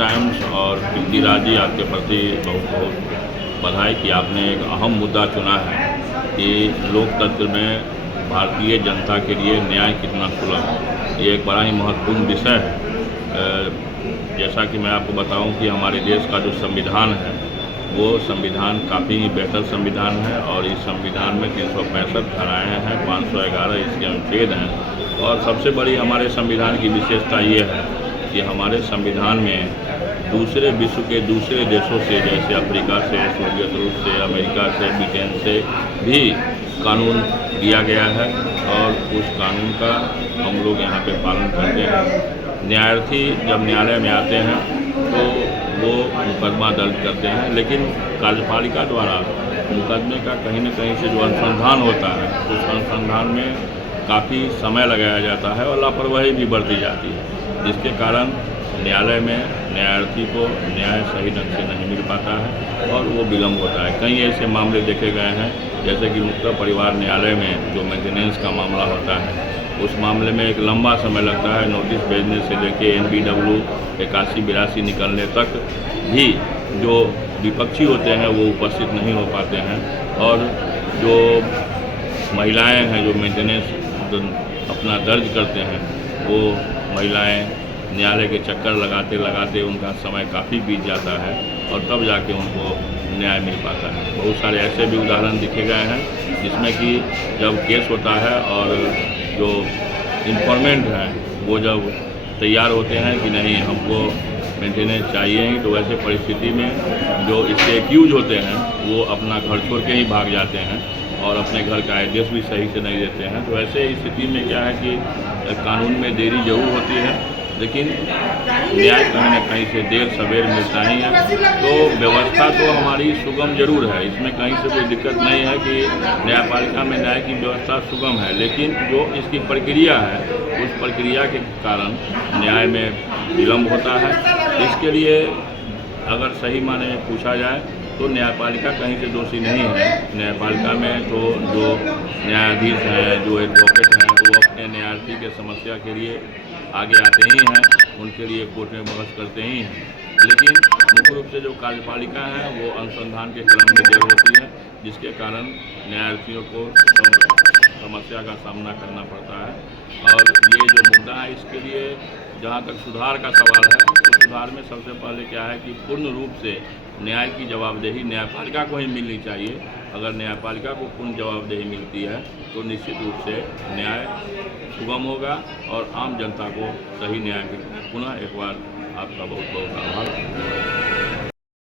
Times और कीर्तिराज जी, आपके प्रति बहुत बहुत बधाई कि आपने एक अहम मुद्दा चुना है कि लोकतंत्र में भारतीय जनता के लिए न्याय कितना सुलभ है। ये एक बड़ा ही महत्वपूर्ण विषय है। जैसा कि मैं आपको बताऊं कि हमारे देश का जो संविधान है वो संविधान काफ़ी बेहतर संविधान है और इस संविधान में 365 धाराएँ हैं, 511 इसके अनुच्छेद हैं। और सबसे बड़ी हमारे संविधान की विशेषता ये है कि हमारे संविधान में दूसरे विश्व के दूसरे देशों से, जैसे अफ्रीका से, सोवियत रूस से, अमेरिका से, ब्रिटेन से भी कानून दिया गया है और उस कानून का हम लोग यहाँ पे पालन करते हैं। न्यायार्थी जब न्यायालय में आते हैं तो वो मुकदमा दर्ज करते हैं, लेकिन कार्यपालिका द्वारा मुकदमे का कहीं न कहीं से जो अनुसंधान होता है उस अनुसंधान में काफ़ी समय लगाया जाता है और लापरवाही भी बरती जाती है, जिसके कारण न्यायालय में न्यायार्थी को न्याय सही ढंग से नहीं मिल पाता है और वो विलम्ब होता है। कई ऐसे मामले देखे गए हैं, जैसे कि मुक्त परिवार न्यायालय में जो मेंटेनेंस का मामला होता है उस मामले में एक लंबा समय लगता है। नोटिस भेजने से लेके NBW 8182 निकलने तक भी जो विपक्षी होते हैं वो उपस्थित नहीं हो पाते हैं और जो महिलाएं हैं जो मेंटेनेंस अपना दर्ज करते हैं वो महिलाएं न्यायालय के चक्कर लगाते लगाते उनका समय काफ़ी बीत जाता है और तब जाके उनको न्याय मिल पाता है। बहुत सारे ऐसे भी उदाहरण दिखे गए हैं जिसमें कि जब केस होता है और जो इन्फॉर्मेंट हैं वो जब तैयार होते हैं कि नहीं हमको मेंटेनेंस चाहिए ही, तो वैसे परिस्थिति में जो इससे एक्यूज होते हैं वो अपना घर छोड़ के ही भाग जाते हैं और अपने घर का एड्रेस भी सही से नहीं देते हैं। तो ऐसे स्थिति में क्या है कि कानून में देरी जरूर होती है, लेकिन न्याय कहीं न कहीं से देर सवेर मिलता ही है। तो व्यवस्था तो हमारी सुगम जरूर है, इसमें कहीं से कोई दिक्कत नहीं है कि न्यायपालिका में न्याय की व्यवस्था सुगम है, लेकिन जो इसकी प्रक्रिया है उस प्रक्रिया के कारण न्याय में विलम्ब होता है। इसके लिए अगर सही माने में पूछा जाए तो न्यायपालिका कहीं से दोषी नहीं है। न्यायपालिका में तो जो न्यायाधीश हैं, जो एडवोकेट हैं, वो अपने न्यायार्थी के समस्या के लिए आगे आते ही हैं, उनके लिए कोर्ट में बहस करते ही हैं। लेकिन मुख्य रूप से जो कार्यपालिका है वो अनुसंधान के क्रम में देर होती है, जिसके कारण न्यायार्थियों को समस्या का सामना करना पड़ता है। और ये जो मुद्दा है इसके लिए जहाँ तक सुधार का सवाल है तो सुधार में सबसे पहले क्या है कि पूर्ण रूप से न्याय की जवाबदेही न्यायपालिका को ही मिलनी चाहिए। अगर न्यायपालिका को पूर्ण जवाबदेही मिलती है तो निश्चित रूप से न्याय सुगम होगा और आम जनता को सही न्याय मिलेगा। पुनः एक बार आपका बहुत बहुत आभार।